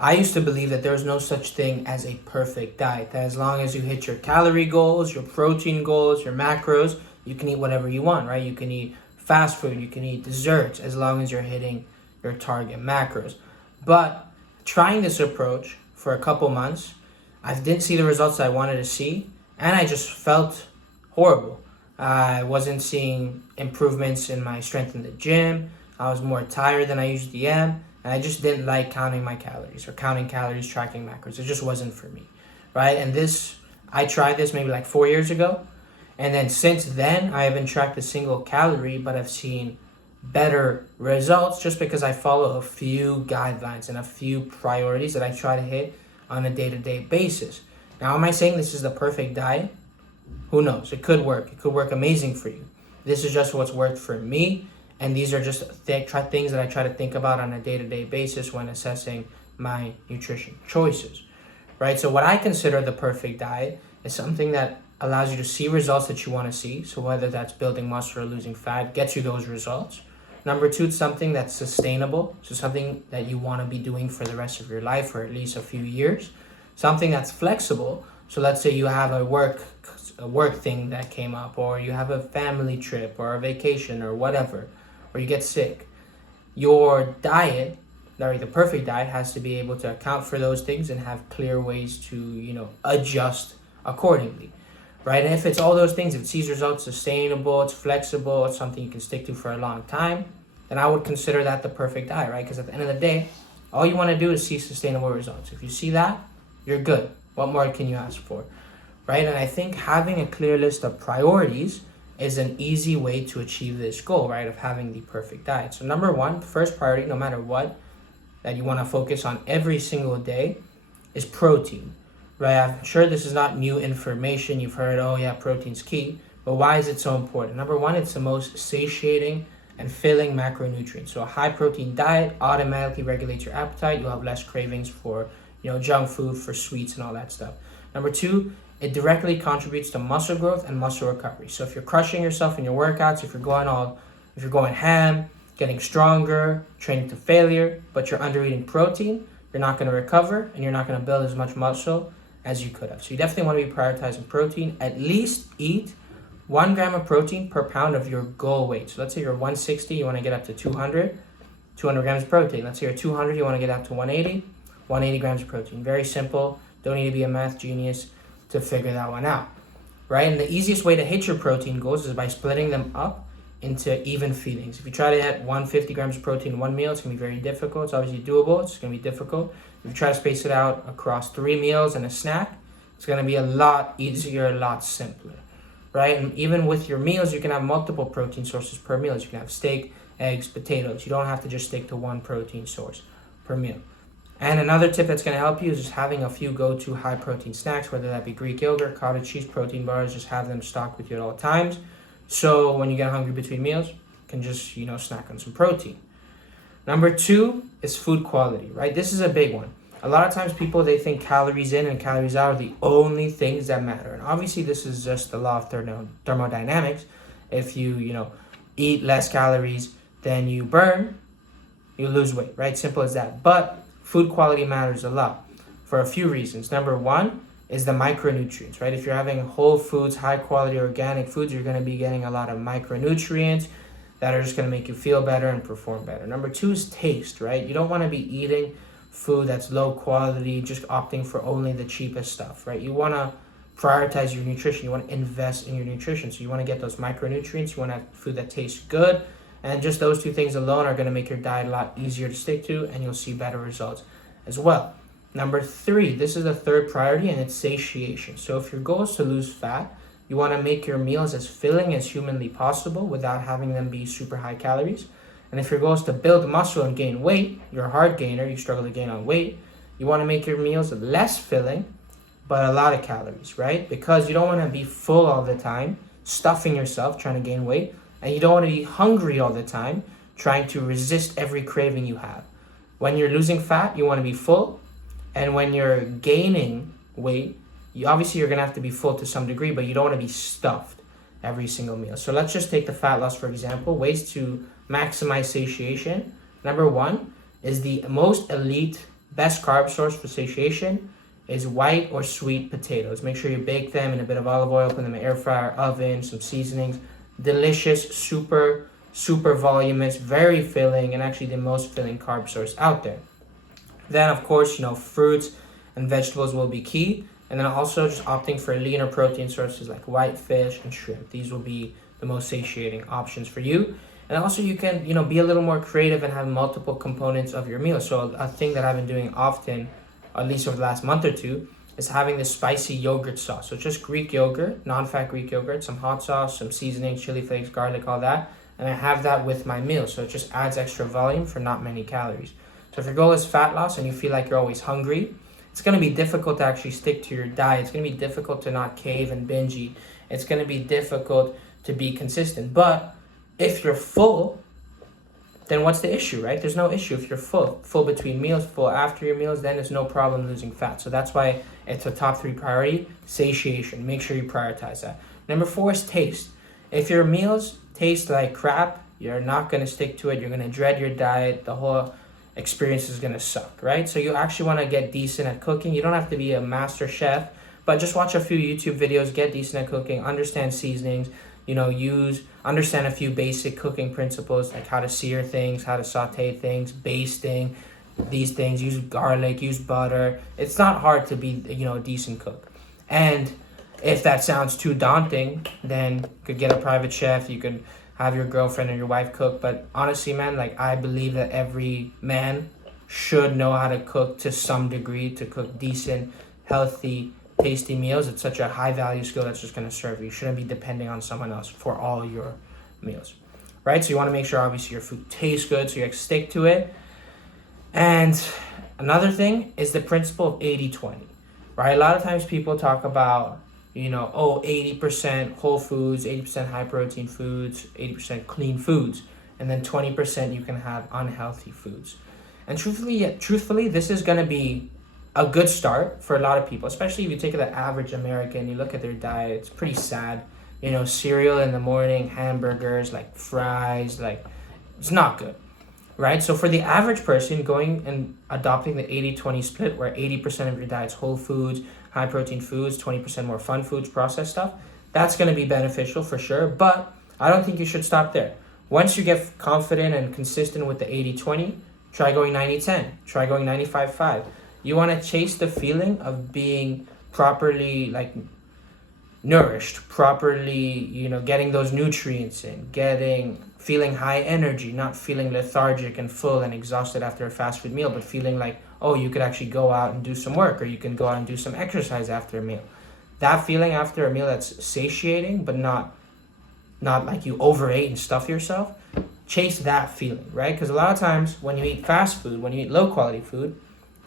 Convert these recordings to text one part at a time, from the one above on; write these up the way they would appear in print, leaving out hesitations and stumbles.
I used to believe that there's no such thing as a perfect diet, that as long as you hit your calorie goals, your protein goals, your macros, you can eat whatever you want, right? You can eat fast food, you can eat desserts, as long as you're hitting your target macros. But trying this approach for a couple months, I didn't see the results I wanted to see, and I just felt horrible. I wasn't seeing improvements in my strength in the gym. I was more tired than I usually am, and I just didn't like counting my calories or counting calories, tracking macros. It just wasn't for me, right? And I tried this maybe like 4 years ago, and then since then, I haven't tracked a single calorie, but I've seen better results just because I follow a few guidelines and a few priorities that I try to hit on a day-to-day basis. Now, am I saying this is the perfect diet? Who knows? It could work. It could work amazing for you. This is just what's worked for me, and these are just things that I try to think about on a day-to-day basis when assessing my nutrition choices, right? So what I consider the perfect diet is something that allows you to see results that you want to see. So whether that's building muscle or losing fat, gets you those results. Number two, it's something that's sustainable. So something that you want to be doing for the rest of your life or at least a few years. Something that's flexible. So let's say you have a work thing that came up, or you have a family trip or a vacation or whatever, or you get sick. Your diet, or the perfect diet, has to be able to account for those things and have clear ways to, adjust accordingly. Right? And if it's all those things, if it sees results, sustainable, it's flexible, it's something you can stick to for a long time, then I would consider that the perfect diet, right? Because at the end of the day, all you want to do is see sustainable results. If you see that, you're good. What more can you ask for? Right? And I think having a clear list of priorities is an easy way to achieve this goal, right? Of having the perfect diet. So number one, first priority, no matter what, that you want to focus on every single day is protein. Right, I'm sure this is not new information. You've heard, oh yeah, protein's key. But why is it so important? Number one, it's the most satiating and filling macronutrient. So a high protein diet automatically regulates your appetite. You'll have less cravings for, junk food, for sweets and all that stuff. Number two, it directly contributes to muscle growth and muscle recovery. So if you're crushing yourself in your workouts, if you're going ham, getting stronger, training to failure, but you're under eating protein, you're not going to recover and you're not going to build as much muscle as you could have. So you definitely want to be prioritizing protein. At least eat 1 gram of protein per pound of your goal weight. So let's say you're 160, you want to get up to 200 grams of protein. Let's say you're 200, you want to get up to 180 grams of protein. Very simple. Don't need to be a math genius to figure that one out, right? And the easiest way to hit your protein goals is by splitting them up into even feedings. If you try to hit 150 grams of protein in one meal, it's going to be very difficult. It's obviously doable. It's going to be difficult. If you try to space it out across 3 meals and a snack, it's going to be a lot easier, a lot simpler, right? And even with your meals, you can have multiple protein sources per meal. You can have steak, eggs, potatoes. You don't have to just stick to one protein source per meal. And another tip that's going to help you is just having a few go-to high-protein snacks, whether that be Greek yogurt, cottage cheese, protein bars. Just have them stocked with you at all times. So when you get hungry between meals, you can just, snack on some protein. Number two is food quality, right? This is a big one. A lot of times people, they think calories in and calories out are the only things that matter. And obviously this is just the law of thermodynamics. If you, eat less calories than you burn, you lose weight, right? Simple as that. But food quality matters a lot for a few reasons. Number one is the micronutrients, right? If you're having whole foods, high quality organic foods, you're going to be getting a lot of micronutrients that are just going to make you feel better and perform better. Number two is taste, right? You don't want to be eating food that's low quality, just opting for only the cheapest stuff, right? You want to prioritize your nutrition. You want to invest in your nutrition. So you want to get those micronutrients. You want to have food that tastes good. And just those two things alone are going to make your diet a lot easier to stick to, and you'll see better results as well. Number three, this is the third priority, and it's satiation. So if your goal is to lose fat, you want to make your meals as filling as humanly possible without having them be super high calories. And if your goal is to build muscle and gain weight, you're a hard gainer, you struggle to gain on weight, you want to make your meals less filling, but a lot of calories, right? Because you don't want to be full all the time, stuffing yourself, trying to gain weight, and you don't want to be hungry all the time, trying to resist every craving you have. When you're losing fat, you want to be full, and when you're gaining weight, you're going to have to be full to some degree, but you don't want to be stuffed every single meal. So let's just take the fat loss, for example. Ways to maximize satiation. Number one is the most elite best carb source for satiation is white or sweet potatoes. Make sure you bake them in a bit of olive oil, put them in the air fryer, oven, some seasonings. Delicious, super voluminous, very filling, and actually the most filling carb source out there. Then, of course, fruits and vegetables will be key. And then also just opting for leaner protein sources like white fish and shrimp. These will be the most satiating options for you. And also you can, be a little more creative and have multiple components of your meal. So a thing that I've been doing often, at least over the last month or two, is having this spicy yogurt sauce. So just Greek yogurt, non-fat Greek yogurt, some hot sauce, some seasoning, chili flakes, garlic, all that. And I have that with my meal. So it just adds extra volume for not many calories. So if your goal is fat loss and you feel like you're always hungry, it's going to be difficult to actually stick to your diet. It's going to be difficult to not cave and binge eat. It's going to be difficult to be consistent. But if you're full, then what's the issue, right? There's no issue if you're full between meals, full after your meals, then there's no problem losing fat. So that's why it's a top 3 priority, satiation. Make sure you prioritize that. Number 4 is taste. If your meals taste like crap, you're not going to stick to it. You're going to dread your diet. The whole experience is going to suck, right? So you actually want to get decent at cooking. You don't have to be a master chef, but just watch a few YouTube videos, get decent at cooking, understand seasonings, understand a few basic cooking principles like how to sear things, how to saute things, basting these things, use garlic, use butter. It's not hard to be, a decent cook. And if that sounds too daunting, then you could get a private chef, you could have your girlfriend or your wife cook. But honestly, man, I believe that every man should know how to cook to some degree, to cook decent, healthy, tasty meals. It's such a high value skill that's just going to serve you. You shouldn't be depending on someone else for all your meals, right? So you want to make sure obviously your food tastes good, so you stick to it. And another thing is the principle of 80-20, right? A lot of times people talk about 80% whole foods, 80% high protein foods, 80% clean foods, and then 20% you can have unhealthy foods. And truthfully, this is going to be a good start for a lot of people, especially if you take the average American, you look at their diet, it's pretty sad. Cereal in the morning, hamburgers, fries, it's not good, right? So for the average person, going and adopting the 80-20 split, where 80% of your diet's whole foods, high protein foods, 20% more fun foods, processed stuff, that's going to be beneficial for sure. But I don't think you should stop there. Once you get confident and consistent with the 80-20, try going 90-10, try going 95-5. You want to chase the feeling of being properly nourished, properly, getting those nutrients in, feeling high energy, not feeling lethargic and full and exhausted after a fast food meal, but feeling like, oh, you could actually go out and do some work, or you can go out and do some exercise after a meal. That feeling after a meal that's satiating, but not like you overate and stuff yourself, chase that feeling, right? Because a lot of times when you eat fast food, when you eat low quality food,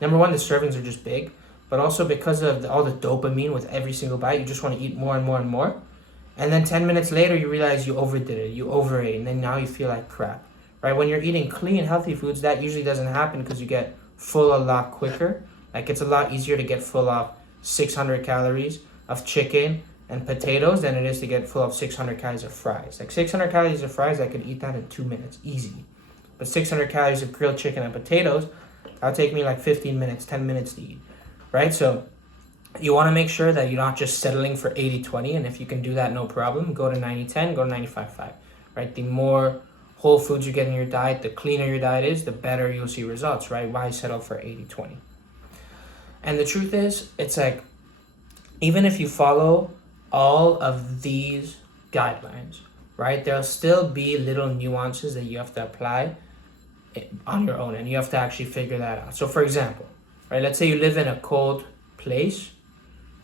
number one, the servings are just big, but also because of all the dopamine with every single bite, you just want to eat more and more and more. And then 10 minutes later, you realize you overdid it, you overate, and then now you feel like crap, right? When you're eating clean, healthy foods, that usually doesn't happen because you get full a lot quicker. It's a lot easier to get full of 600 calories of chicken and potatoes than it is to get full of 600 calories of fries. 600 calories of fries, I could eat that in 2 minutes, easy. But 600 calories of grilled chicken and potatoes, that'll take me 15 minutes, 10 minutes to eat, right? So you want to make sure that you're not just settling for 80-20, and if you can do that, no problem. Go to 90-10, go to 95-5, right? The more whole foods you get in your diet, the cleaner your diet is, the better you'll see results, right? Why settle for 80-20? And the truth is, it's even if you follow all of these guidelines, right, there'll still be little nuances that you have to apply on your own, and you have to actually figure that out. So for example, right, let's say you live in a cold place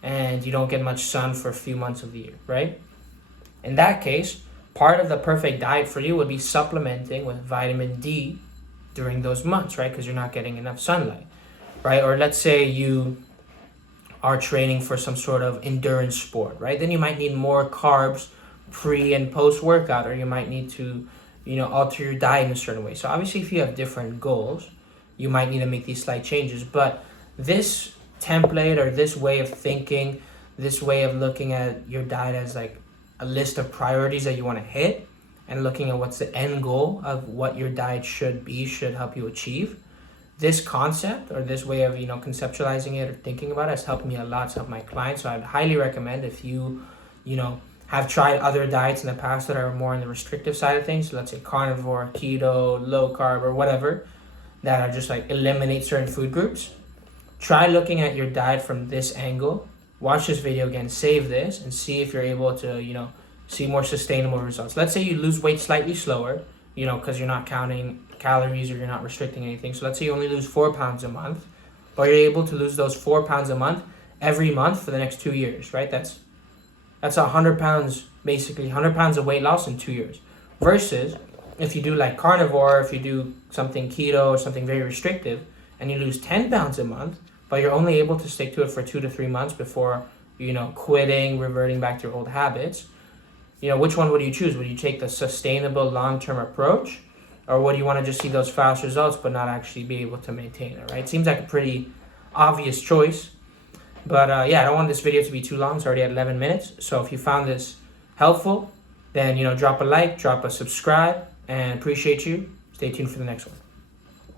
and you don't get much sun for a few months of the year, right? In that case, part of the perfect diet for you would be supplementing with vitamin D during those months, right? Because you're not getting enough sunlight, right? Or let's say you are training for some sort of endurance sport, right? Then you might need more carbs pre and post workout, or you might need to, alter your diet in a certain way. So obviously if you have different goals, you might need to make these slight changes. But this template or this way of thinking, this way of looking at your diet as a list of priorities that you want to hit, and looking at what's the end goal of what your diet should help you achieve, this concept or this way of, you know, conceptualizing it or thinking about it has helped me a lot. It's helped my clients. So I'd highly recommend, if you, you know, have tried other diets in the past that are more on the restrictive side of things, so let's say carnivore, keto, low carb, or whatever, that are just like eliminate certain food groups, try looking at your diet from this angle. Watch this video again, save this, and see if you're able to, you know, see more sustainable results. Let's say you lose weight slightly slower, you know, because you're not counting calories or you're not restricting anything. So let's say you only lose 4 pounds a month, but you're able to lose those 4 pounds a month every month for the next 2 years, right? That's 100 pounds, basically 100 pounds of weight loss in 2 years. Versus if you do like carnivore, if you do something keto or something very restrictive, and you lose 10 pounds a month, but you're only able to stick to it for 2 to 3 months before, you know, quitting, reverting back to your old habits. You know, which one would you choose? Would you take the sustainable long-term approach, or would you want to just see those fast results but not actually be able to maintain it, right? Seems like a pretty obvious choice. But yeah, I don't want this video to be too long. It's already at 11 minutes. So if you found this helpful, then, you know, drop a like, drop a subscribe, and appreciate you. Stay tuned for the next one.